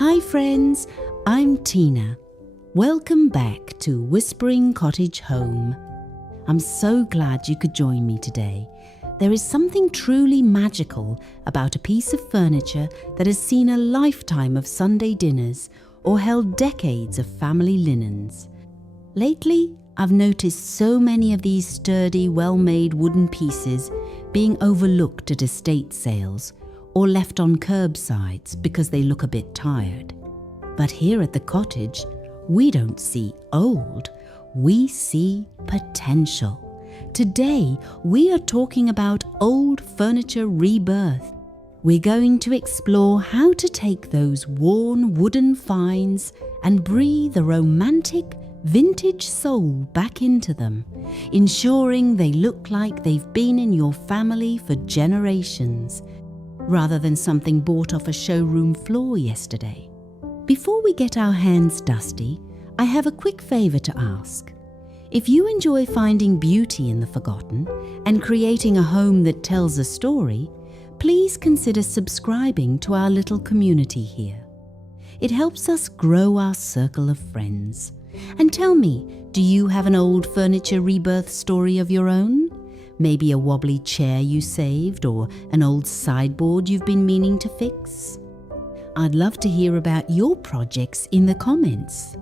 Hi friends, I'm Tina. Welcome back to Whispering Cottage Home. I'm so glad you could join me today. There is something truly magical about a piece of furniture that has seen a lifetime of Sunday dinners or held decades of family linens. Lately, I've noticed so many of these sturdy, well-made wooden pieces being overlooked at estate sales or left on curbsides because they look a bit tired. But here at the cottage, we don't see old, we see potential. Today, we are talking about old furniture rebirth. We're going to explore how to take those worn wooden finds and breathe a romantic, vintage soul back into them, ensuring they look like they've been in your family for generations, rather than something bought off a showroom floor yesterday. Before we get our hands dusty, I have a quick favour to ask. If you enjoy finding beauty in the forgotten and creating a home that tells a story, please consider subscribing to our little community here. It helps us grow our circle of friends. And tell me, do you have an old furniture rebirth story of your own? Maybe a wobbly chair you saved or an old sideboard you've been meaning to fix? I'd love to hear about your projects in the comments.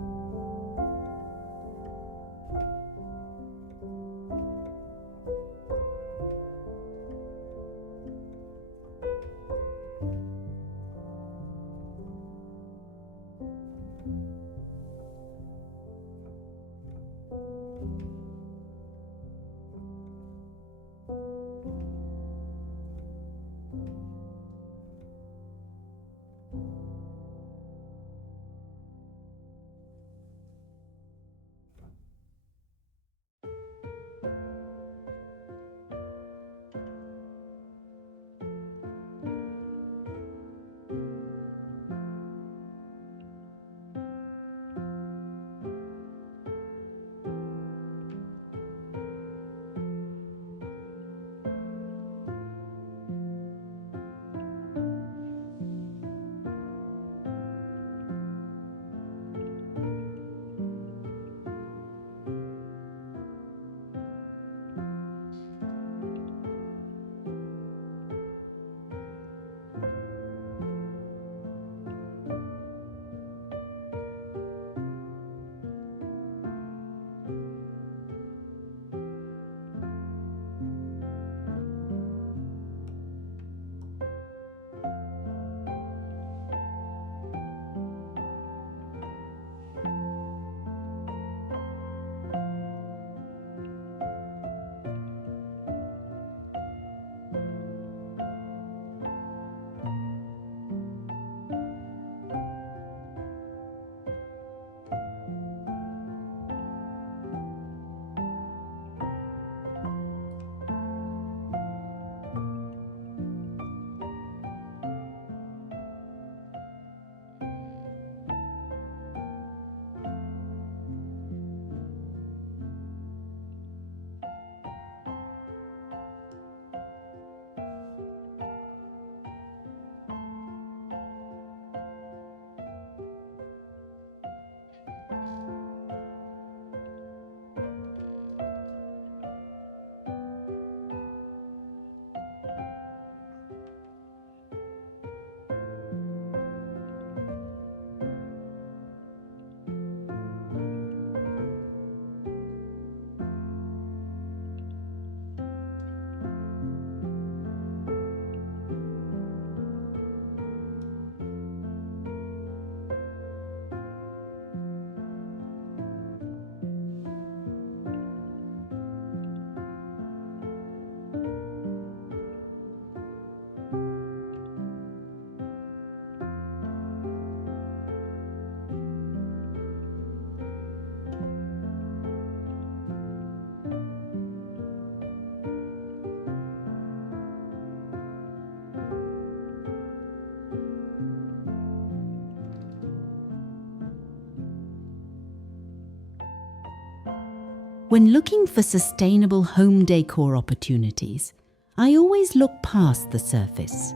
When looking for sustainable home decor opportunities, I always look past the surface.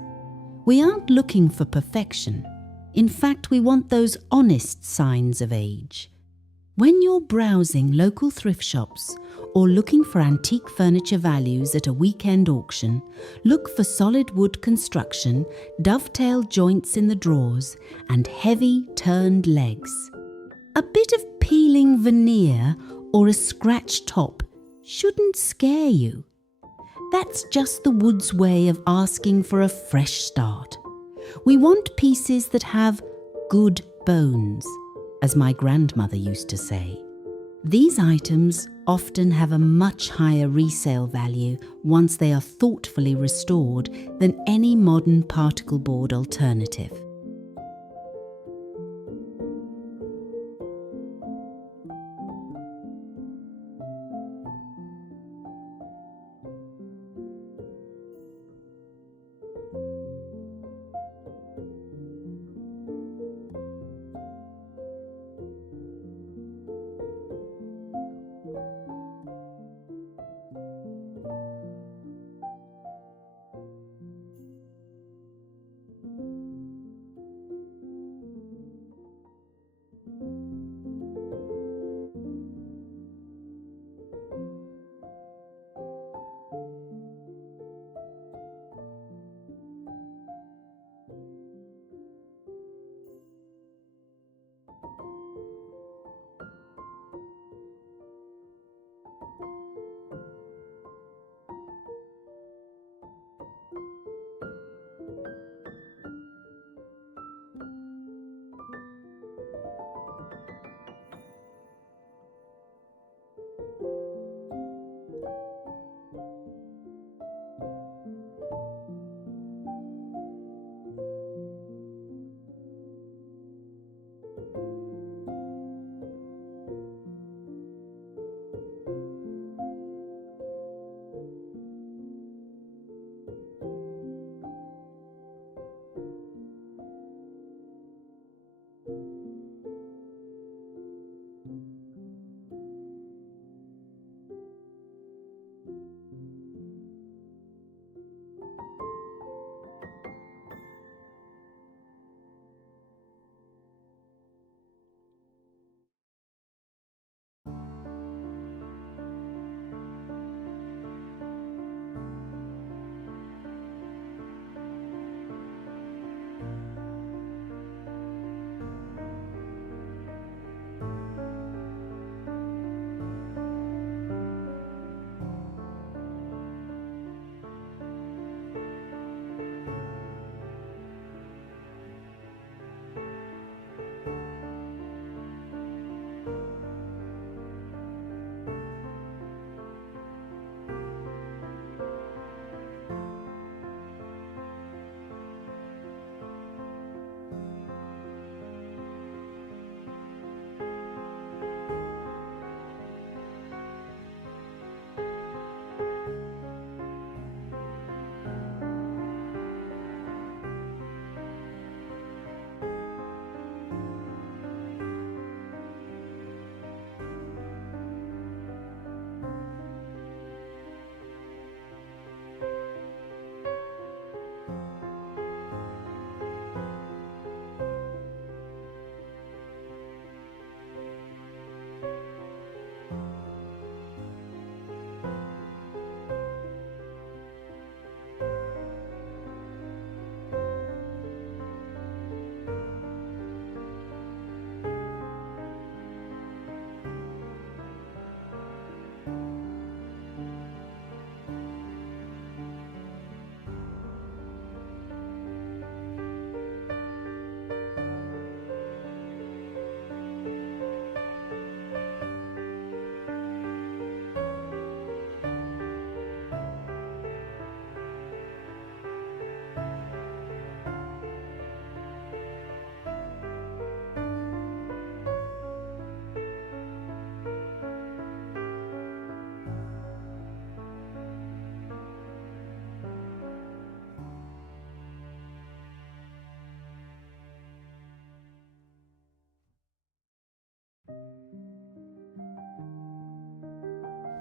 We aren't looking for perfection. In fact, we want those honest signs of age. When you're browsing local thrift shops or looking for antique furniture values at a weekend auction, look for solid wood construction, dovetail joints in the drawers, and heavy turned legs. A bit of peeling veneer or a scratched top shouldn't scare you. That's just the wood's way of asking for a fresh start. We want pieces that have good bones, as my grandmother used to say. These items often have a much higher resale value once they are thoughtfully restored than any modern particle board alternative.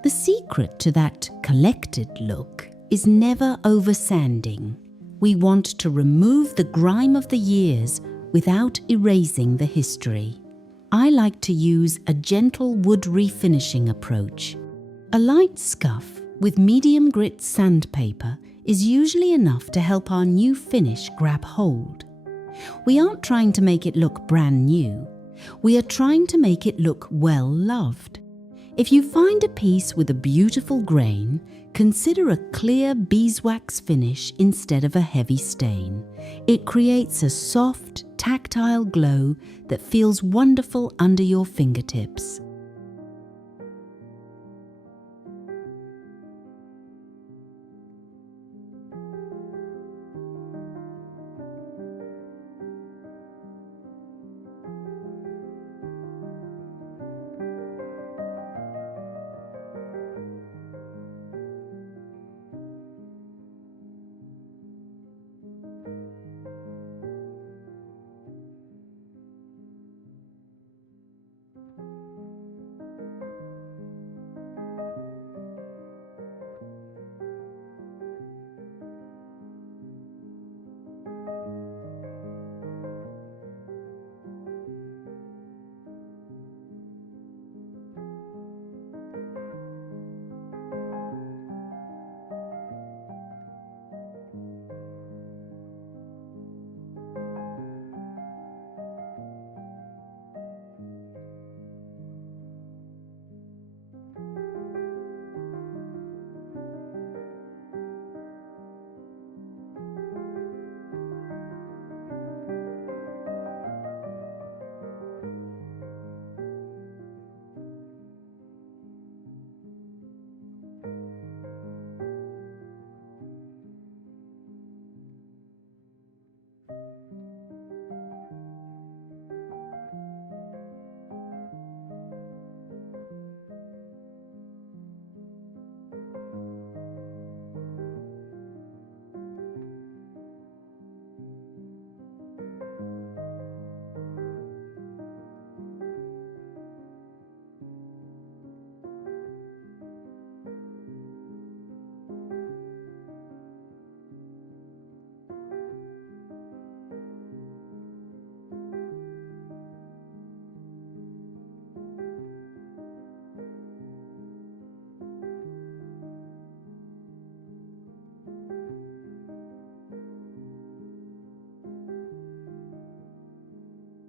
The secret to that collected look is never over-sanding. We want to remove the grime of the years without erasing the history. I like to use a gentle wood refinishing approach. A light scuff with medium grit sandpaper is usually enough to help our new finish grab hold. We aren't trying to make it look brand new. We are trying to make it look well loved. If you find a piece with a beautiful grain, consider a clear beeswax finish instead of a heavy stain. It creates a soft, tactile glow that feels wonderful under your fingertips.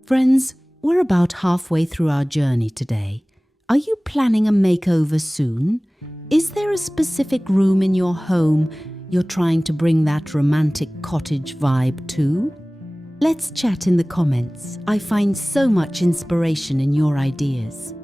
Friends, we're about halfway through our journey today. Are you planning a makeover soon? Is there a specific room in your home you're trying to bring that romantic cottage vibe to? Let's chat in the comments. I find so much inspiration in your ideas.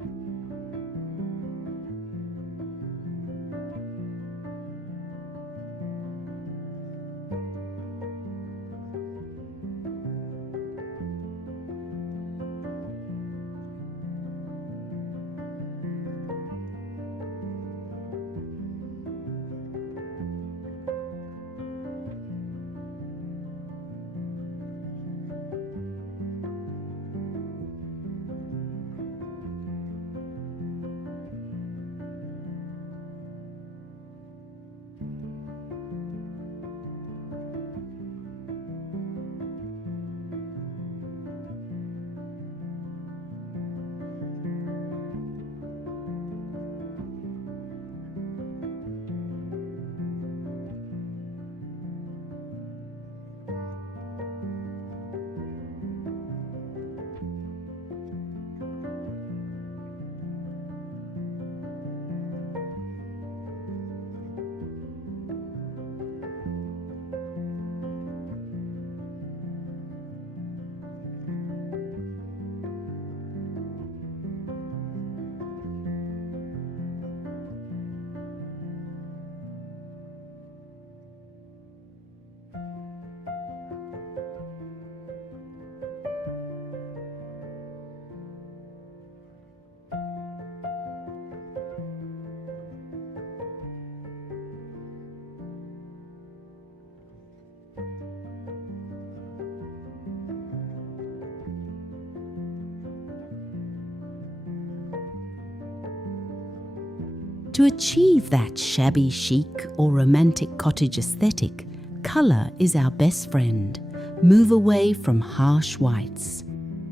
To achieve that shabby chic or romantic cottage aesthetic, colour is our best friend. move away from harsh whites.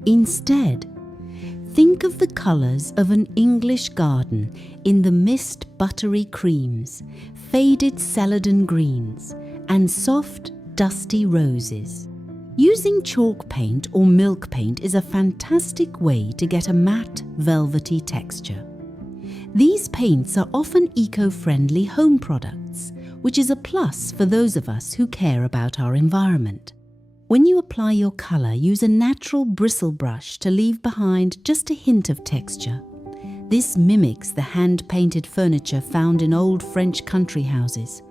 Instead, think of the colours of an English garden in the mist buttery creams, faded celadon greens, and soft, dusty roses. Using chalk paint or milk paint is a fantastic way to get a matte, velvety texture. These paints are often eco-friendly home products, which is a plus for those of us who care about our environment. When you apply your colour, use a natural bristle brush to leave behind just a hint of texture. This mimics the hand-painted furniture found in old French country houses.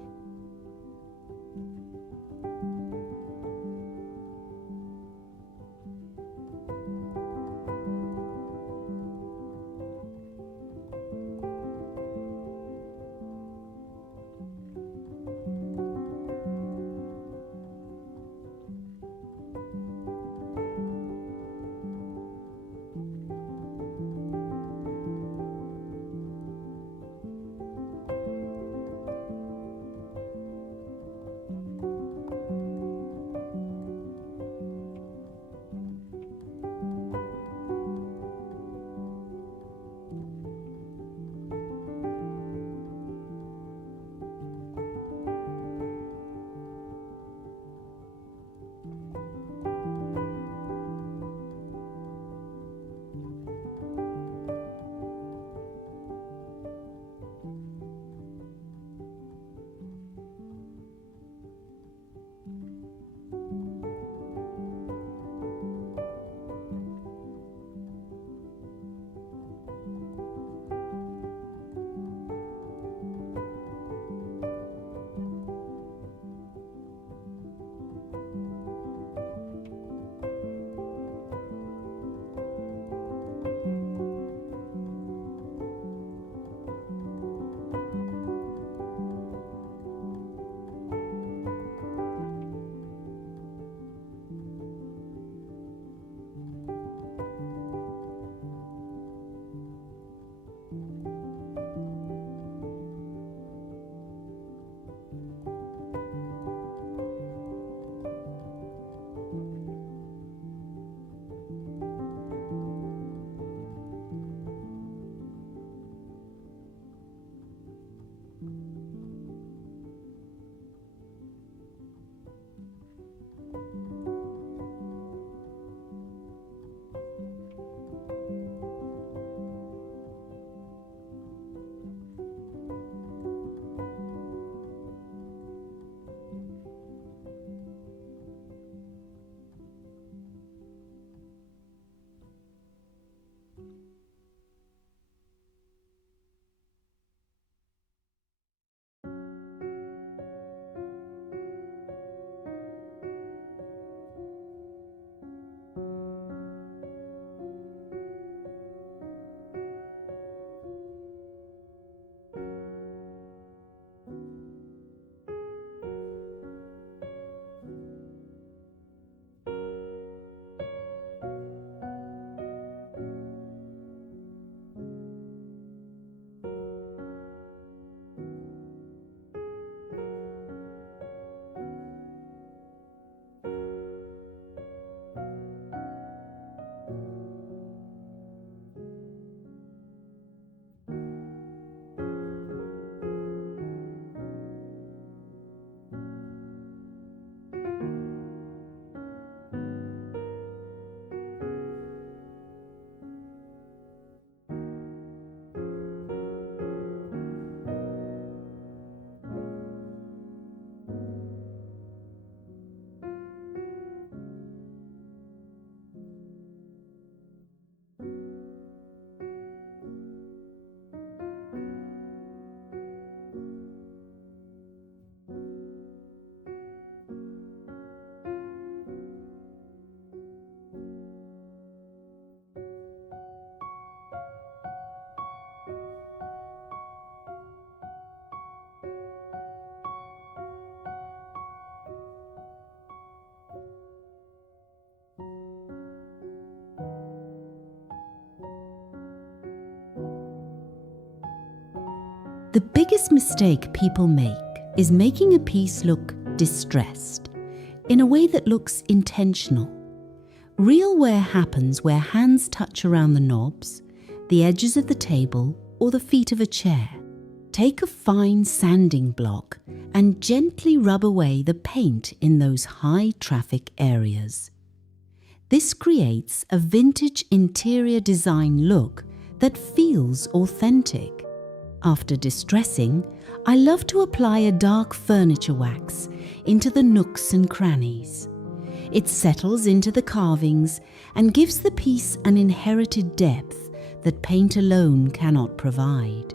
The biggest mistake people make is making a piece look distressed. in a way that looks intentional. Real wear happens where hands touch around the knobs, the edges of the table, or the feet of a chair. Take a fine sanding block and gently rub away the paint in those high-traffic areas. This creates a vintage interior design look that feels authentic. After distressing, I love to apply a dark furniture wax into the nooks and crannies. It settles into the carvings and gives the piece an inherited depth that paint alone cannot provide.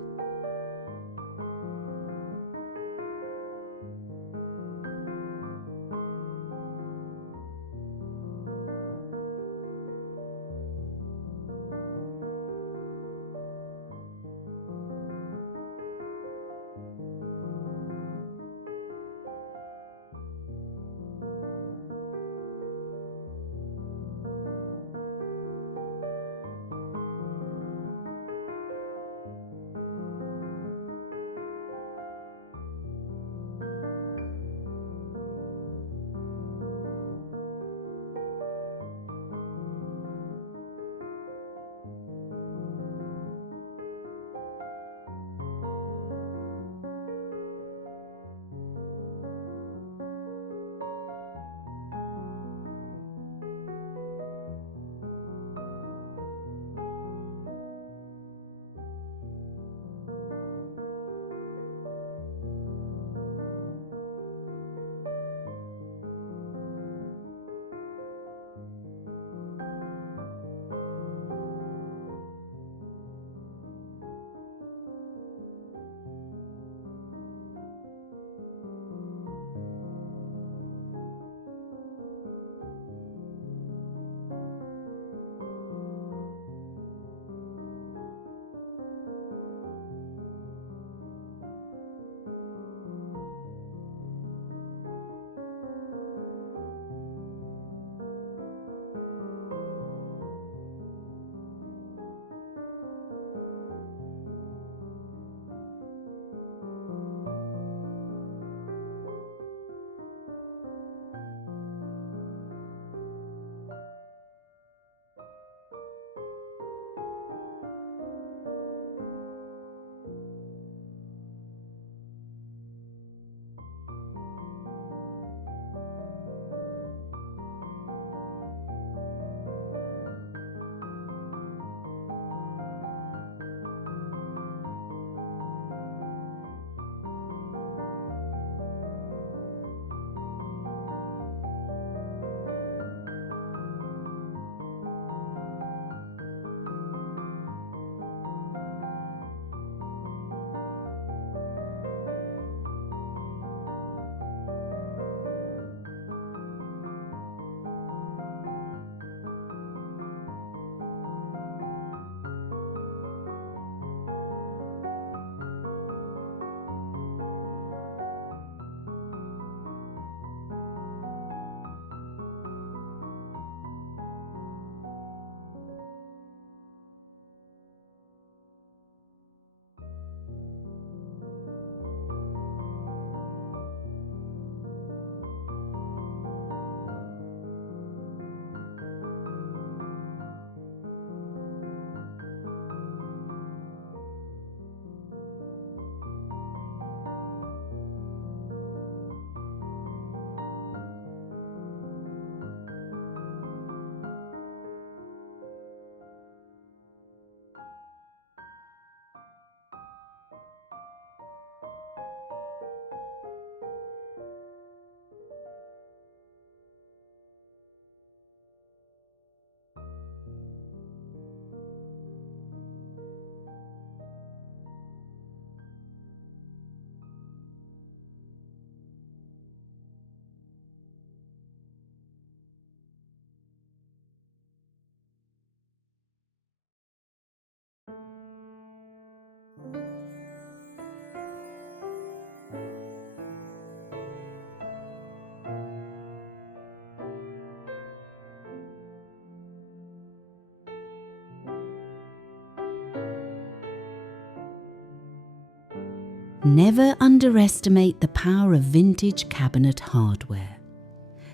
Never underestimate the power of vintage cabinet hardware.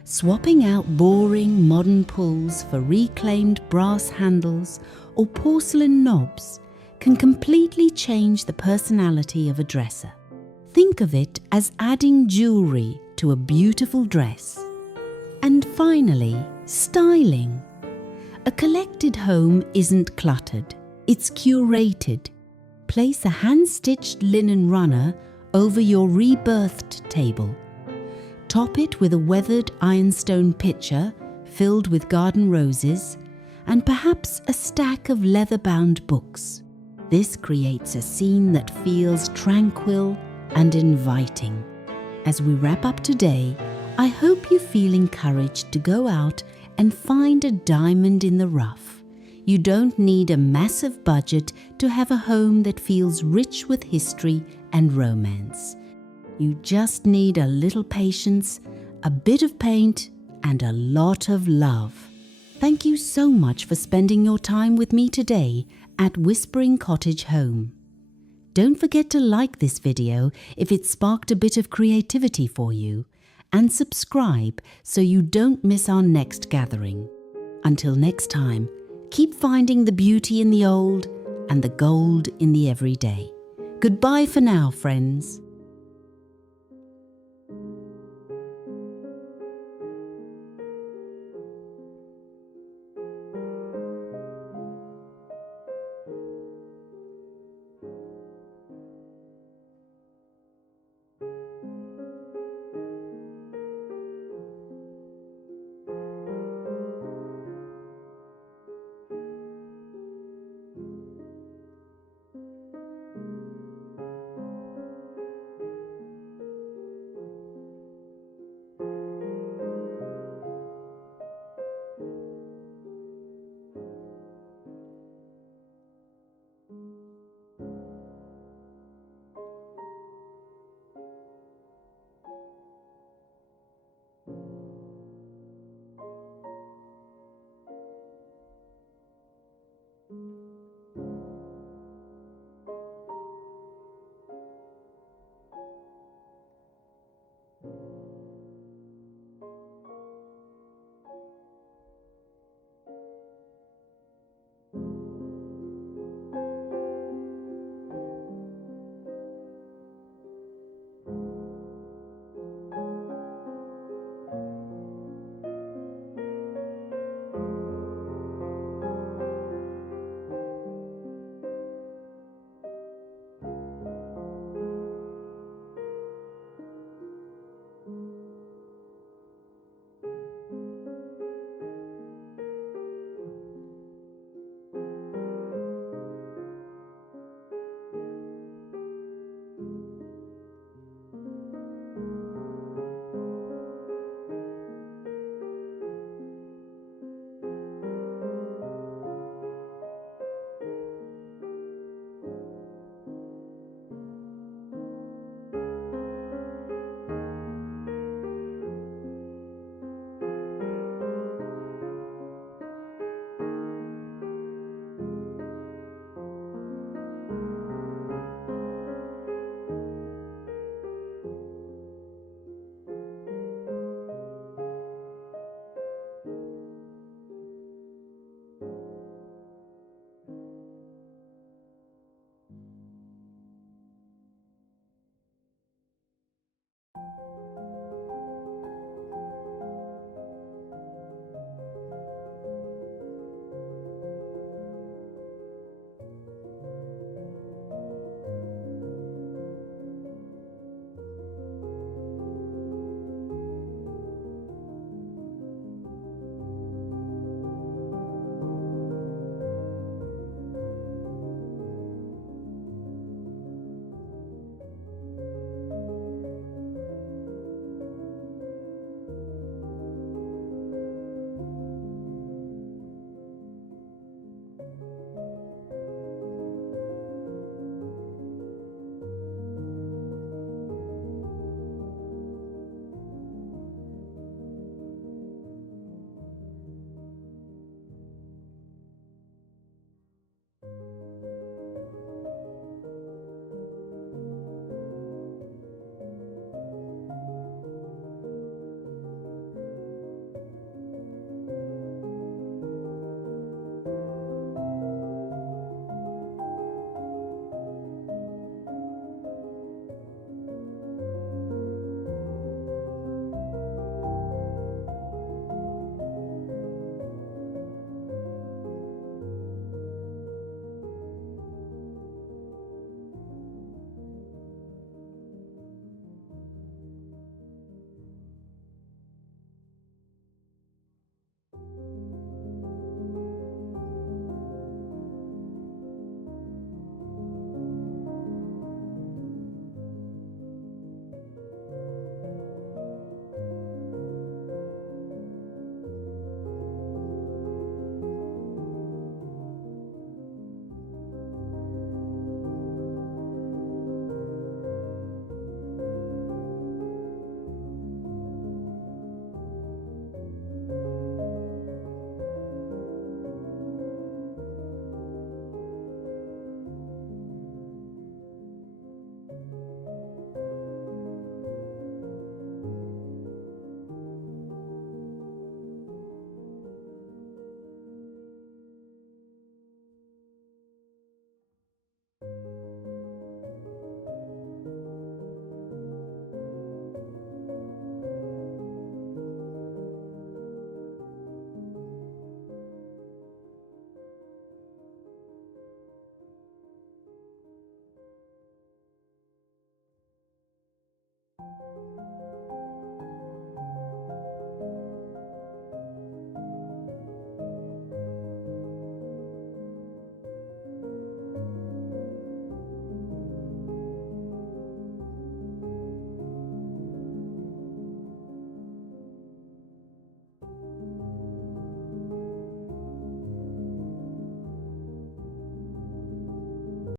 Swapping out boring modern pulls for reclaimed brass handles or porcelain knobs can completely change the personality of a dresser. Think of it as adding jewelry to a beautiful dress. And finally, styling. A collected home isn't cluttered, it's curated. Place a hand-stitched linen runner over your rebirthed table. Top it with a weathered ironstone pitcher filled with garden roses and perhaps a stack of leather-bound books. This creates a scene that feels tranquil and inviting. As we wrap up today, I hope you feel encouraged to go out and find a diamond in the rough. You don't need a massive budget to have a home that feels rich with history and romance. You just need a little patience, a bit of paint, and a lot of love. Thank you so much for spending your time with me today at Whispering Cottage Home. Don't forget to like this video if it sparked a bit of creativity for you, and subscribe so you don't miss our next gathering. Until next time, keep finding the beauty in the old and the gold in the everyday. Goodbye for now, friends.